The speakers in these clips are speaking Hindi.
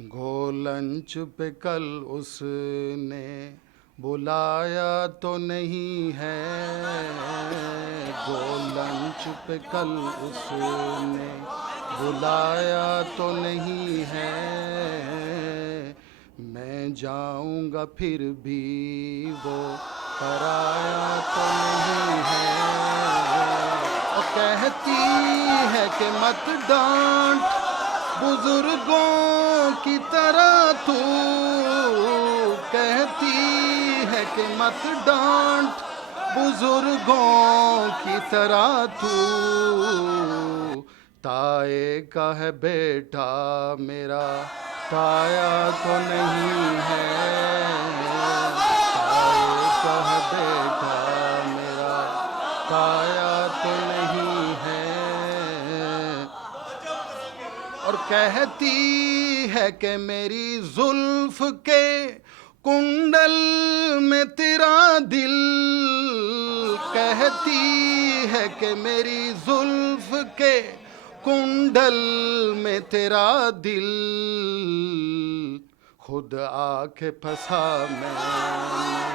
गोलंच पे कल उसने बुलाया तो नहीं है, गोलंच पे कल उसने बुलाया तो नहीं है। मैं जाऊंगा फिर भी वो पराया तो नहीं है। और कहती है कि मत डांट बुजुर्गों की तरह तू, कहती है कि मत डांट बुजुर्गों की तरह तू। ताए का है बेटा मेरा, ताया तो नहीं है। ताए का है बेटा मेरा, ताया तो नहीं है। और कहती है कि मेरी जुल्फ के कुंडल में तेरा दिल, कहती है कि मेरी जुल्फ के कुंडल में तेरा दिल। खुद आके फंसा मैंने,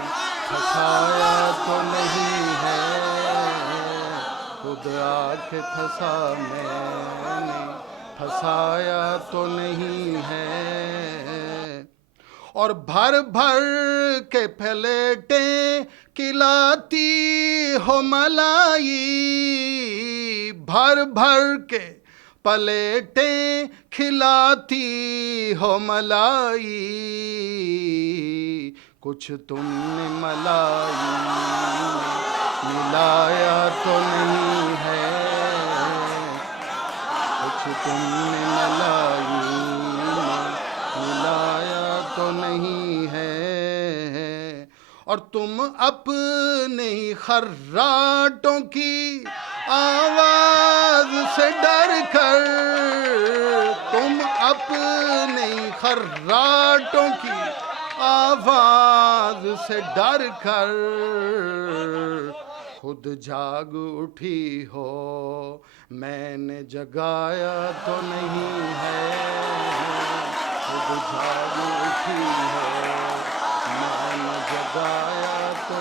फंसाया तो नहीं है। खुद आके फंसा मैंने, फंसाया तो नहीं है। और भर भर के प्लेटें खिलाती हो मलाई, भर भर के प्लेटें खिलाती हो मलाई। कुछ तुमने मलाई मिलाया तो नहीं है, कुछ तुमने मलाई मिलाया तो नहीं है। और तुम अपने ही खर्राटों की आवाज से डर कर, तुम अपने ही खर्राटों की आवाज से डर कर खुद जाग उठी हो, मैंने जगाया तो नहीं है। खुद जाग उठी हो, मैंने जगाया तो